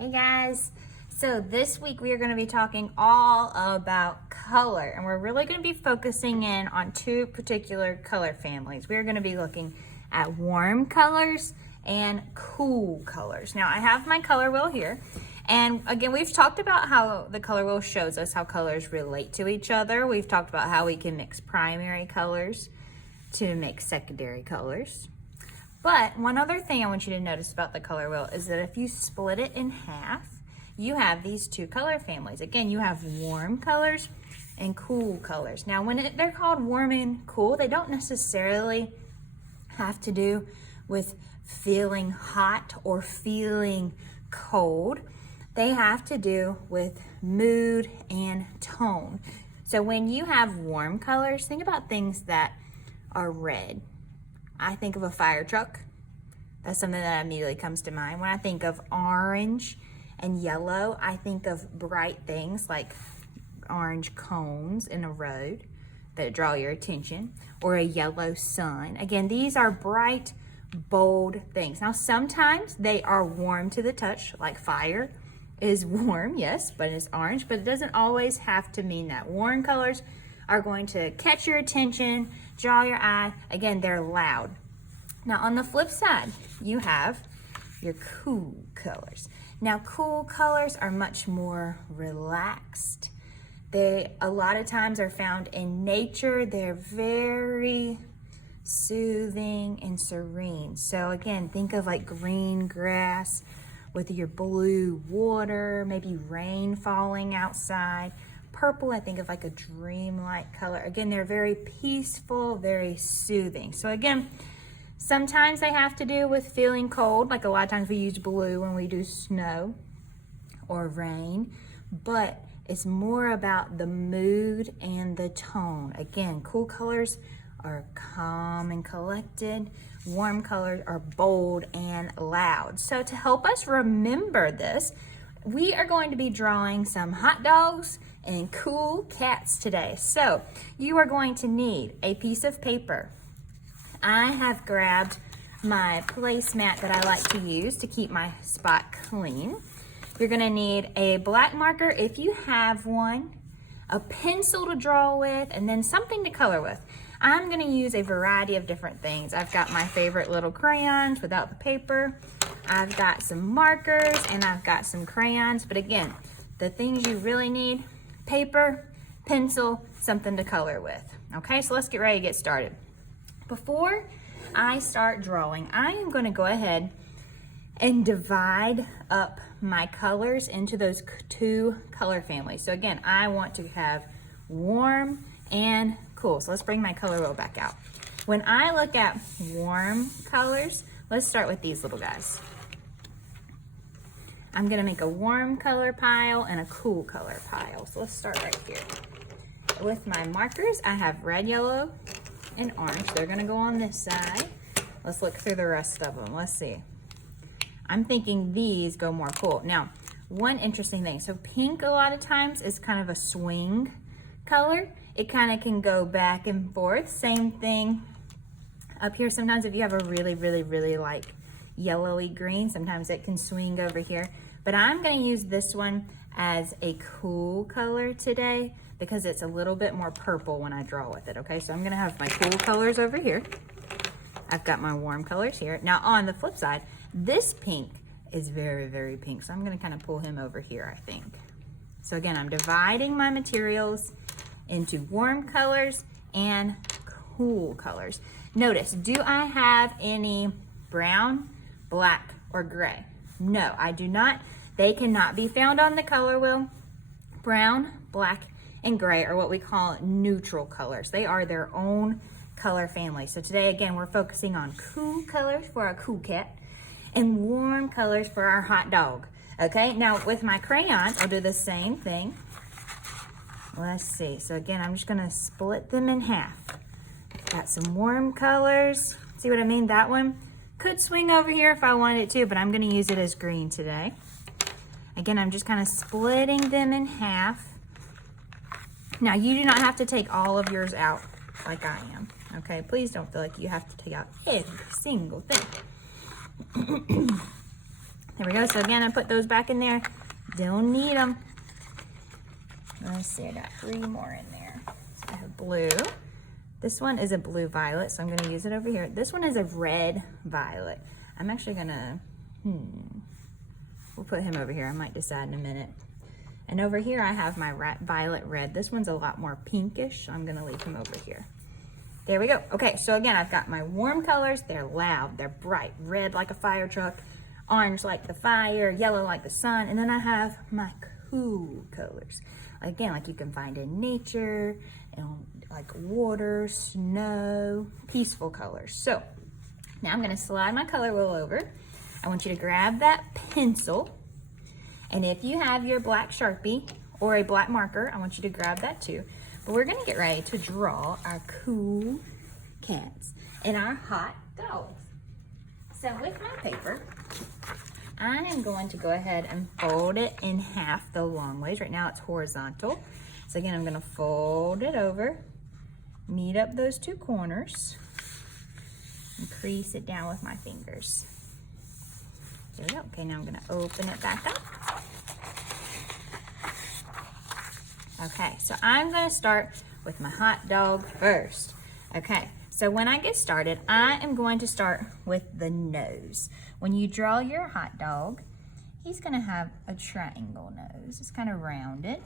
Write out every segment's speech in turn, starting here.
Hey guys, so this week we are going to be talking all about color, and we're really going to be focusing in on two particular color families. We are going to be looking at warm colors and cool colors. Now I have my color wheel here, and again we've talked about how the color wheel shows us how colors relate to each other. We've talked about how we can mix primary colors to make secondary colors. But one other thing I want you to notice about the color wheel is that if you split it in half, you have these two color families. Again, you have warm colors and cool colors. Now, when they're called warm and cool, they don't necessarily have to do with feeling hot or feeling cold. They have to do with mood and tone. So when you have warm colors, think about things that are red. I think of a fire truck. That's something that immediately comes to mind. When I think of orange and yellow, I think of bright things like orange cones in a road that draw your attention, or a yellow sun. Again, these are bright, bold things. Now, sometimes they are warm to the touch, like fire is warm, yes, but it's orange, but it doesn't always have to mean that. Warm colors are going to catch your attention, draw your eye. Again, they're loud. Now on the flip side, you have your cool colors. Now cool colors are much more relaxed. They a lot of times are found in nature. They're very soothing and serene. So again, think of like green grass with your blue water, maybe rain falling outside. Purple, I think of like a dreamlike color. Again, they're very peaceful, very soothing. So again, sometimes they have to do with feeling cold, like a lot of times we use blue when we do snow or rain, but it's more about the mood and the tone. Again, cool colors are calm and collected. Warm colors are bold and loud. So to help us remember this, we are going to be drawing some hot dogs and cool cats today. So you are going to need a piece of paper. I have grabbed my placemat that I like to use to keep my spot clean. You're gonna need a black marker if you have one, a pencil to draw with, and then something to color with. I'm gonna use a variety of different things. I've got my favorite little crayons without the paper. I've got some markers and I've got some crayons, but again, the things you really need: paper, pencil, something to color with. Okay, so let's get ready to get started. Before I start drawing, I am going to go ahead and divide up my colors into those two color families. So again, I want to have warm and cool. So let's bring my color wheel back out. When I look at warm colors, let's start with these little guys. I'm gonna make a warm color pile and a cool color pile. So let's start right here. With my markers, I have red, yellow, and orange. They're gonna go on this side. Let's look through the rest of them. Let's see. I'm thinking these go more cool. Now, one interesting thing. So pink a lot of times is kind of a swing color. It kind of can go back and forth. Same thing up here. Sometimes if you have a really like yellowy green, sometimes it can swing over here. But I'm gonna use this one as a cool color today because it's a little bit more purple when I draw with it, okay? So I'm gonna have my cool colors over here. I've got my warm colors here. Now on the flip side, this pink is very pink. So I'm gonna kind of pull him over here, I think. So again, I'm dividing my materials into warm colors and cool colors. Notice, do I have any brown, black, or gray? No, I do not. They cannot be found on the color wheel. Brown, black, and gray are what we call neutral colors. They are their own color family. So today, again, we're focusing on cool colors for our cool cat and warm colors for our hot dog. Okay, now with my crayon, I'll do the same thing. Let's see. So again, I'm just gonna split them in half. Got some warm colors. See what I mean? That one could swing over here if I wanted it to, but I'm gonna use it as green today. Again, I'm just kind of splitting them in half. Now, you do not have to take all of yours out like I am, okay? Please don't feel like you have to take out every single thing. There we go. So again, I put those back in there. Don't need them. Let's see, I got 3 more in there. So I have blue. This one is a blue violet, so I'm gonna use it over here. This one is a red violet. I'm actually gonna, we'll put him over here. I might decide in a minute. And over here I have my violet red. This one's a lot more pinkish, so I'm gonna leave him over here. There we go. Okay, so again, I've got my warm colors. They're loud, they're bright. Red like a fire truck, orange like the fire, yellow like the sun. And then I have my cool colors. Again, like you can find in nature, and like water, snow, peaceful colors. So now I'm gonna slide my color wheel over. I want you to grab that pencil. And if you have your black Sharpie or a black marker, I want you to grab that too. But we're gonna get ready to draw our cool cats and our hot dogs. So with my paper, I am going to go ahead and fold it in half the long ways. Right now it's horizontal. So again, I'm gonna fold it over, meet up those 2 corners, and crease it down with my fingers. There we go. Okay, now I'm gonna open it back up. Okay, so I'm gonna start with my hot dog first. Okay, so when I get started, I am going to start with the nose. When you draw your hot dog, he's gonna have a triangle nose. It's kind of rounded.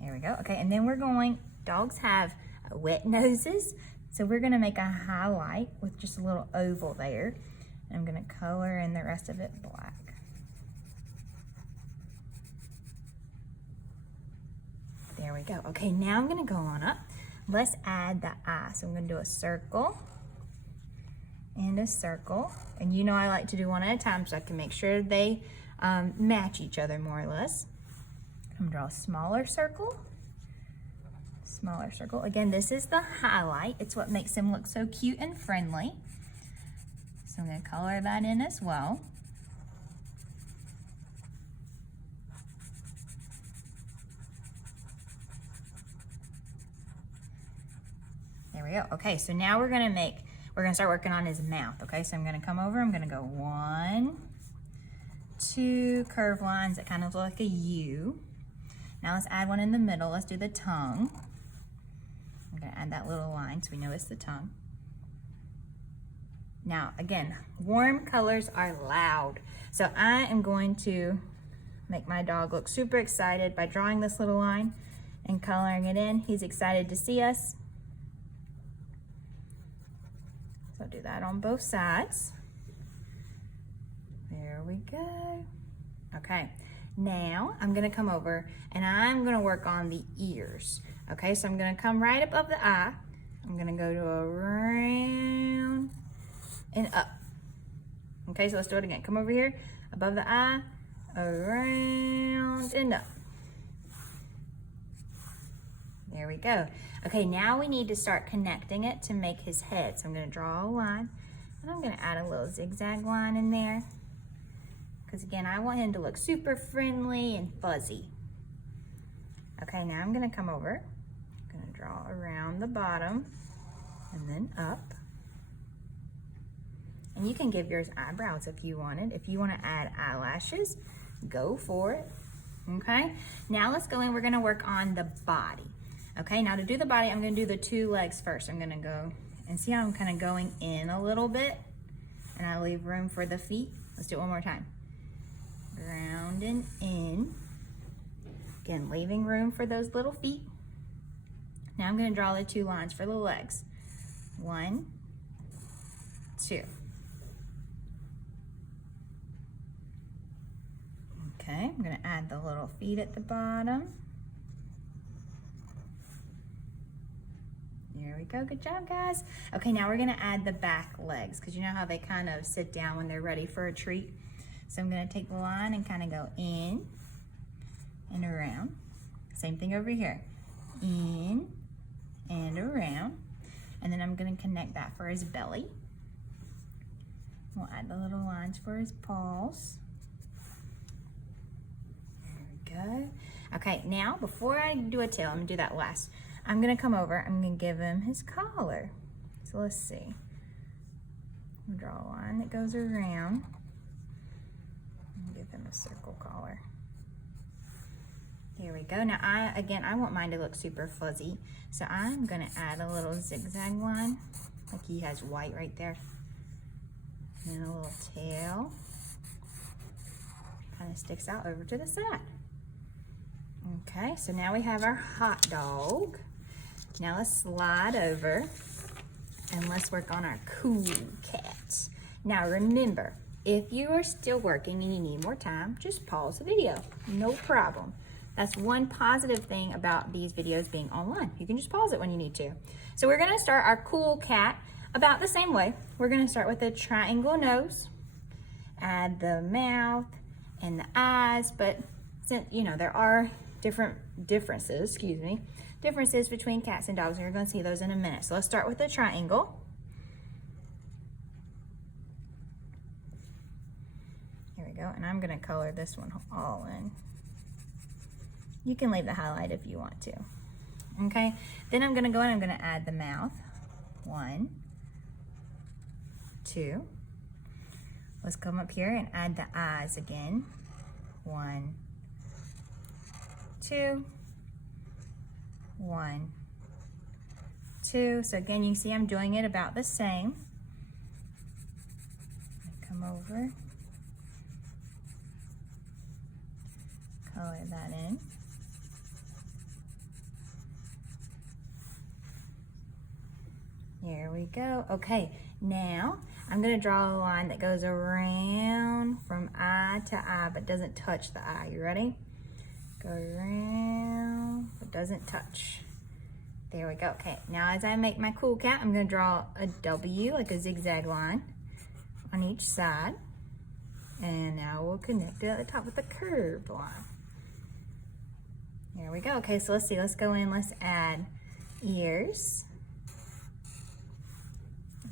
There we go. Okay, and then dogs have wet noses, so we're gonna make a highlight with just a little oval there. I'm gonna color in the rest of it black. There we go. Okay, now I'm gonna go on up. Let's add the eye. So I'm gonna do a circle and a circle. And you know I like to do one at a time so I can make sure they match each other more or less. I'm gonna draw a smaller circle. Smaller circle. Again, this is the highlight. It's what makes him look so cute and friendly. So I'm going to color that in as well. There we go. Okay, so now we're going to start working on his mouth. Okay, so I'm going to come over, I'm going to go 1, 2 curved lines that kind of look like a U. Now let's add one in the middle. Let's do the tongue. I'm going to add that little line so we know it's the tongue. Now, again, warm colors are loud. So I am going to make my dog look super excited by drawing this little line and coloring it in. He's excited to see us. So do that on both sides. There we go. Okay, now I'm gonna come over and I'm gonna work on the ears. Okay, so I'm gonna come right above the eye. I'm gonna go to around and up. Okay, so let's do it again. Come over here, above the eye, around and up. There we go. Okay, now we need to start connecting it to make his head. So I'm gonna draw a line, and I'm gonna add a little zigzag line in there. Because again, I want him to look super friendly and fuzzy. Okay, now I'm gonna come over. I'm gonna draw around the bottom and then up. And you can give yours eyebrows if you wanted. If you want to add eyelashes, go for it. Okay, now let's go in. We're going to work on the body. Okay, now to do the body, I'm going to do the 2 legs first. I'm going to go and see how I'm kind of going in a little bit, and I leave room for the feet. Let's do it one more time. Round and in. Again, leaving room for those little feet. Now I'm going to draw the 2 lines for the legs. 1, 2. Okay, I'm gonna add the little feet at the bottom. There we go, good job guys. Okay, now we're gonna add the back legs because you know how they kind of sit down when they're ready for a treat. So I'm gonna take the line and kind of go in and around. Same thing over here, in and around. And then I'm gonna connect that for his belly. We'll add the little lines for his paws. Good. Okay, now before I do a tail, I'm gonna do that last. I'm gonna come over, I'm gonna give him his collar. So let's see. We'll draw a line that goes around. And give him a circle collar. Here we go. Now I want mine to look super fuzzy. So I'm gonna add a little zigzag line. Like he has white right there. And a little tail. Kind of sticks out over to the side. Okay, so now we have our hot dog. Now let's slide over and let's work on our cool cat. Now remember, if you are still working and you need more time, just pause the video, no problem. That's one positive thing about these videos being online. You can just pause it when you need to. So we're gonna start our cool cat about the same way. We're gonna start with a triangle nose, add the mouth and the eyes, but since, you know, there are differences between cats and dogs, and you're gonna see those in a minute. So let's start with the triangle. Here we go, and I'm gonna color this one all in. You can leave the highlight if you want to. Okay, then I'm gonna go in, I'm gonna add the mouth. 1, 2. Let's come up here and add the eyes again. 1, 2, 1, 2. So again, you can see I'm doing it about the same. Come over, color that in. Here we go. Okay, now I'm gonna draw a line that goes around from eye to eye, but doesn't touch the eye. You ready? Go around, but doesn't touch. There we go. Okay, now as I make my cool cat, I'm gonna draw a W, like a zigzag line, on each side. And now we'll connect it at the top with a curved line. There we go. Okay, so let's see, let's go in, let's add ears.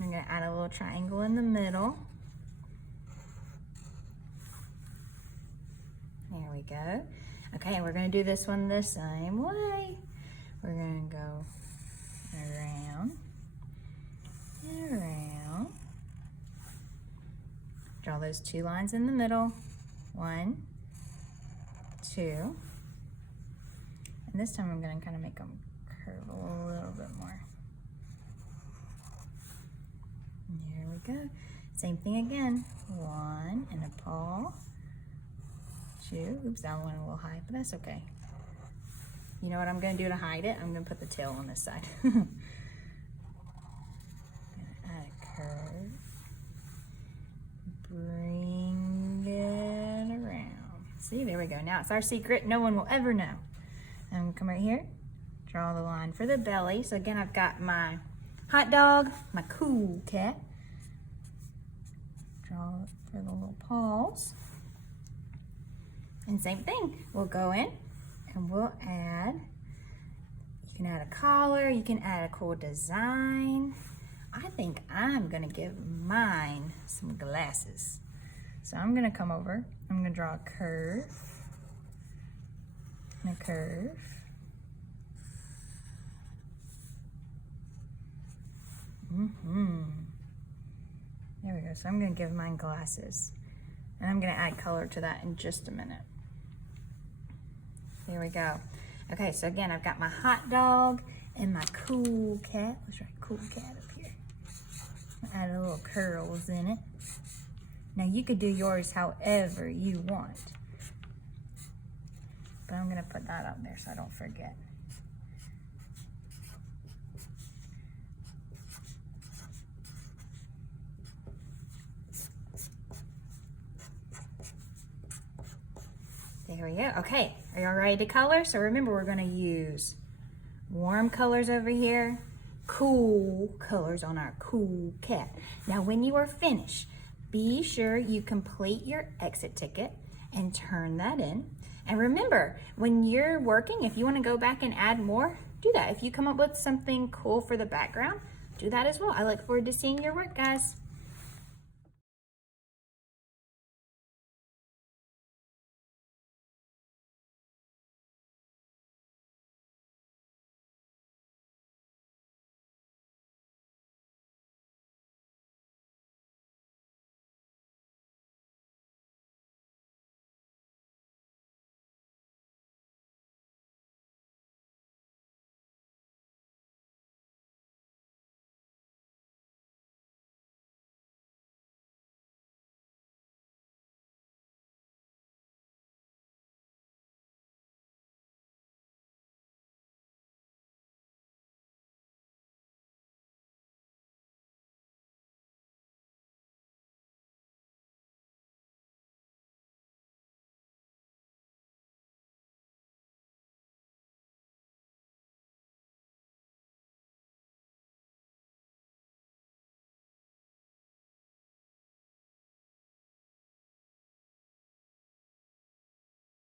I'm gonna add a little triangle in the middle. There we go. Okay, and we're gonna do this one the same way. We're gonna go around and around. Draw those 2 lines in the middle. 1, 2. And this time I'm gonna kind of make them curve a little bit more. There we go. Same thing again. 1 and a paw. 2. Oops, that one a little high, but that's okay. You know what I'm gonna do to hide it? I'm gonna put the tail on this side. Gonna add a curve. Bring it around. See, there we go. Now it's our secret. No one will ever know. I'm gonna come right here, draw the line for the belly. So again, I've got my hot dog, my cool cat. Draw for the little paws. And same thing, we'll go in and we'll add, you can add a collar, you can add a cool design. I think I'm gonna give mine some glasses. So I'm gonna come over, I'm gonna draw a curve and a curve. There we go, so I'm gonna give mine glasses. And I'm gonna add color to that in just a minute. Here we go. Okay, so again, I've got my hot dog and my cool cat. Let's write cool cat up here. Add a little curls in it. Now you could do yours however you want. But I'm gonna put that up there so I don't forget. There we go. Okay, are y'all ready to color? So remember, we're gonna use warm colors over here, cool colors on our cool cat. Now, when you are finished, be sure you complete your exit ticket and turn that in. And remember, when you're working, if you wanna go back and add more, do that. If you come up with something cool for the background, do that as well. I look forward to seeing your work, guys.